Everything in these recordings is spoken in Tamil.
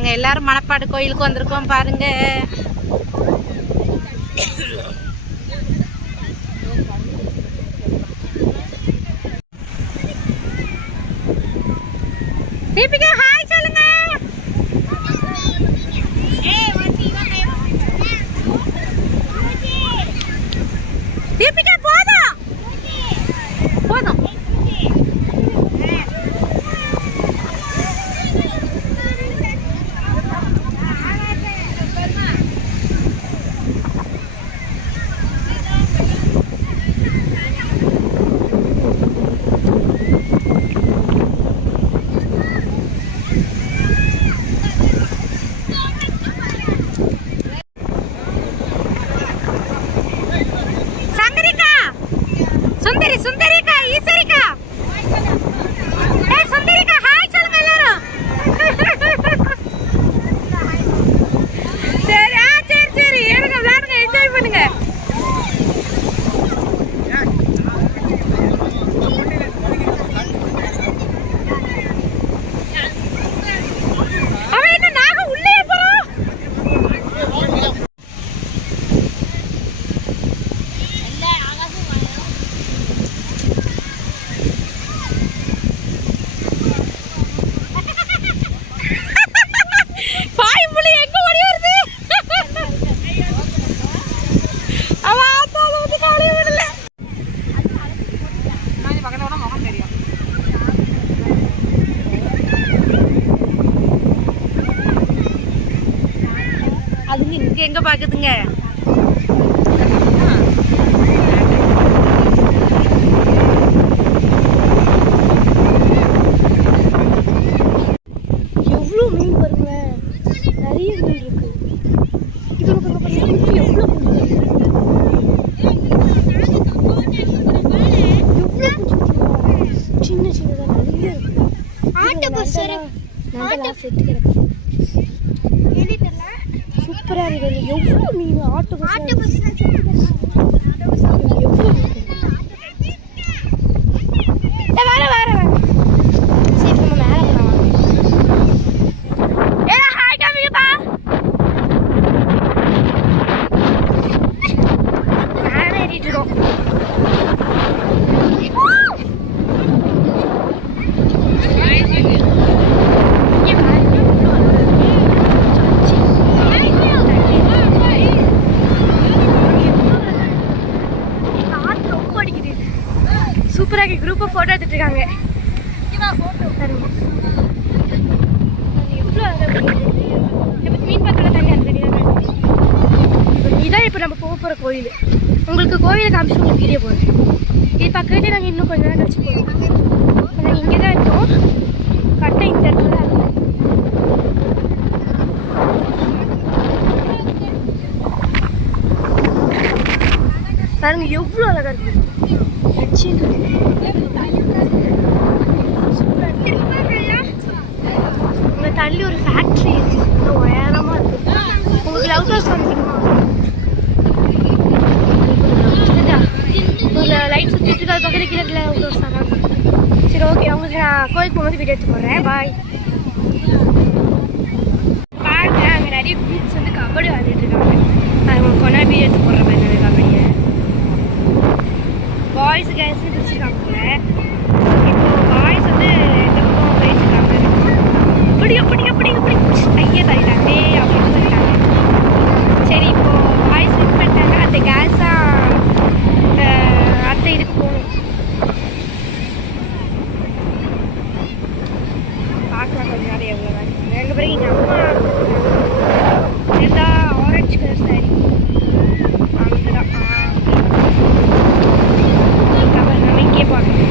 நாங்கள் எல்லாரும் மணப்பாடு கோயிலுக்கு வந்திருக்கோம் பாருங்க. தீபிகா ஹாய் சொல்லுங்க. தீபிகா போதும் போதும். சுந்தரி சுந்தரிக்கா ஈஸ்வரிக்கா சுந்தரிக்கா ஹாய் சொல்லுங்க எல்லாரும். சரி சரி சரி எடுங்க விளையாடுங்க என்ஜாய் பண்ணுங்க. அவன் என்ன நாங்க உள்ளே போறோம். அதுங்க இங்க எங்க பாக்குதுங்க. எவ்வளோ மீன் பாருங்க, நிறைய மீன் இருக்கு. இது எவ்வளோ சின்ன சின்னதாக நிறைய இருக்கு. சூப்பரா இருக்கு. எவ்வளோ மீன் ஆட்டோ பஸ் வேற வேற வேற. சரி நம்ம மேலே போகலாம். ஹாய் காமிங்கப்பா. மேலே ஏறிட்டு இருக்கோம். சூப்பராக குரூப்பாக ஃபோட்டோ எடுத்துட்டு இருக்காங்க. மீன் பார்க்கல தண்ணி அந்த தண்ணி தான். இதான் இப்போ நம்ம போக போகிற கோயில். உங்களுக்கு கோயிலை காமிச்சு உங்களுக்கு வீடியோ போடுறேன். இது பக்கத்துலேயே நாங்கள் இன்னும் கொஞ்ச நேரம் கழிச்சு போகிறோம். நாங்கள் இங்கே தான் இருக்கோம். கரெக்டாக இந்த இடத்துல தான் இருக்கோம். பாருங்க எவ்வளோ அழகாக இருக்குது. உங்க தள்ளி ஒரு ஃபேக்ட்ரி இருக்கு, உயரமா இருக்கு. உங்களுக்கு லவ் ஹவுஸ் வந்துருமா? ஒரு லைட் சுற்றிட்டு இருக்கு, அது பக்கத்தில் கீழே லவ் ஹவுஸ் தான். சரி ஓகே, உங்களுக்கு நான் கோயிலுக்கு போகும்போது வீடியோ எடுத்து போடுறேன். பாய். பாருங்க அங்கே நிறைய குரூப்ஸ் வந்து கபடி விளையாடிட்டு இருக்காங்க. அது உங்களுக்கு கொண்டா வீடியோ எடுத்து போடுற மாதிரி நிறைய கபடியை பாய்ஸ் கேர்ள்ஸ்னு பிரிச்சுருக்காங்க. இப்போ பாய்ஸ் வந்து இந்த பக்கம் போயிட்டுருக்காங்க. பிடிக்க பிடிக்க பிடிக்க பிடிக்க ஐயே தள்ளிட்டாங்க அப்படின்னு சொல்லிட்டாங்க. சரி இப்போ பாய்ஸ் வின் பண்ணிட்டாங்க. அந்த கேர்ள்ஸாக அடுத்த இதுக்கு போகணும். பார்க்கலாம் கொஞ்சம் நேரம் எவ்வளோ தான். ரெண்டு பேரும் எங்கள் அம்மா இருந்தால் ஆரஞ்சு கலர் சாரி அங்கே தான். நம்ம இங்கே பார்க்கலாம்.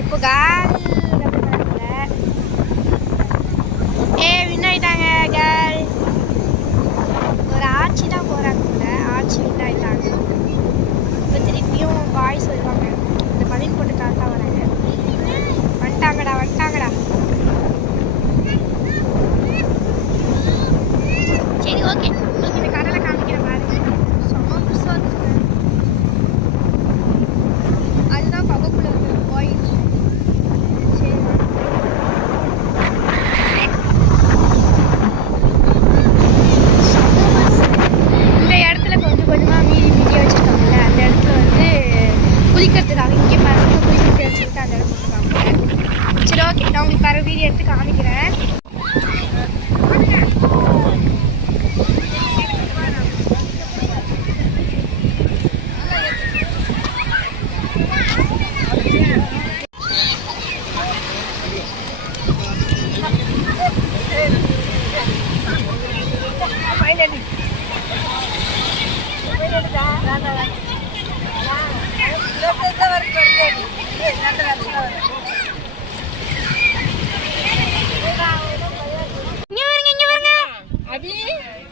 இப்போ கேர்ள் வின் ஆயிட்டாங்க. கேர்ள் ஒரு ஆட்சி தான் போகிறாங்க. ஆட்சி வின் ஆயிட்டாங்க. இப்போ திருப்பியும் பாய்ஸ் வருவாங்க. இந்த பலீன் போட்டு தாத்தா வராங்க. வந்துட்டாங்கடா வந்துட்டாங்கடா. சரி ஓகே, உங்களுக்கு இந்த கடலை காமிக்கிற மாதிரி செம்ம புதுசாக இருக்குது.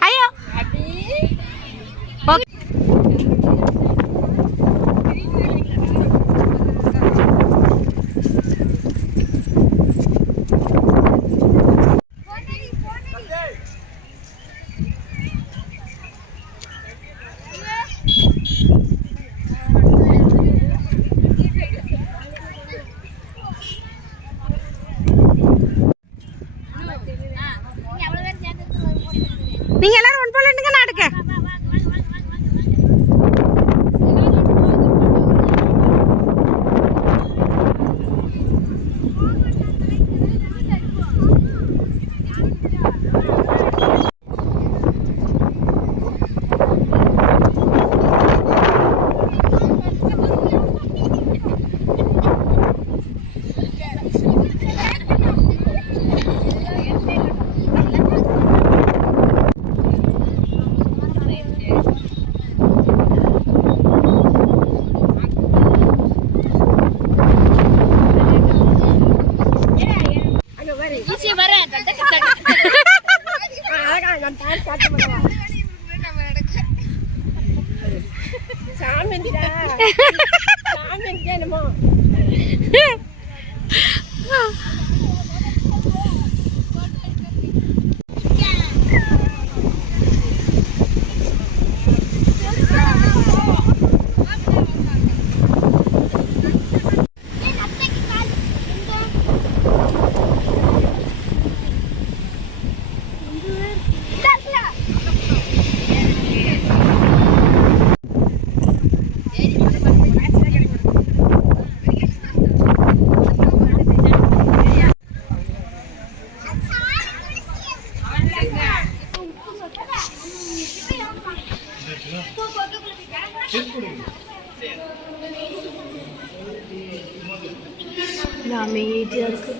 ஐயோ நீங்க எல்லாரும் ஒன் போல நின்னுங்க நான் எடுக்க அமைதியா இருக்கு.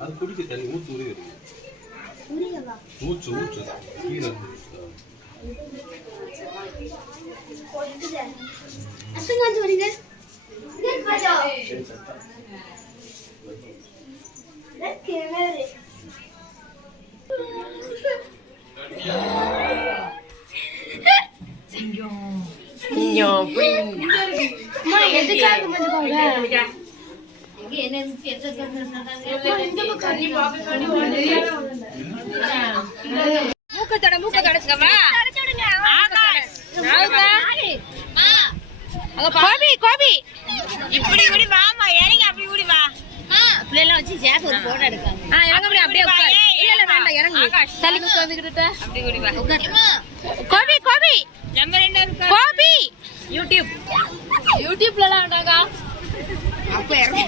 அது குடிக்க தண்ணி ஊத்து உருவிடுங்க. ஊச்சு ஊச்சு கீழே கோபி இப்படி இப்படி வாமா இறங்கி அப்படி இப்படி வா பிள்ளைலாம் வச்சு சேர்த்து ஒரு போட்டோ எடுக்காங்க இறங்க அப்படியே உட்கார். இல்ல இல்ல வேண்டாம் இறங்கு. தள்ளி உட்கார்ந்துக்கிட்ட அப்படி இப்படி வா கோபி கோபி நம்ம ரெண்டு இருக்கோம் கோபி யூடியூப்லலாம் வேண்டாங்க அப்ப இறங்கு.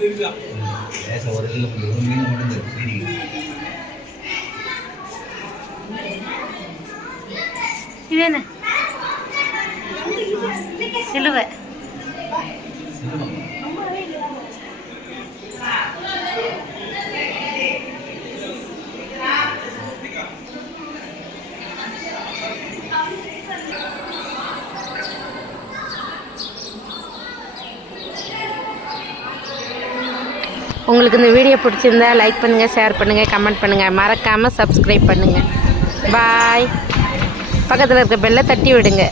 லேசா ஒரு இதில் கொஞ்சம் ஒரு மீன் மட்டும் இந்த மீனிங் இது என்ன சிலுவை உங்களுக்கு இந்த வீடியோ பிடிச்சிருந்தா லைக் பண்ணுங்கள், ஷேர் பண்ணுங்கள், கமெண்ட் பண்ணுங்கள், மறக்காமல் சப்ஸ்கிரைப் பண்ணுங்கள். பாய். பக்கத்தில் இருக்க பெல்லை தட்டி விடுங்க.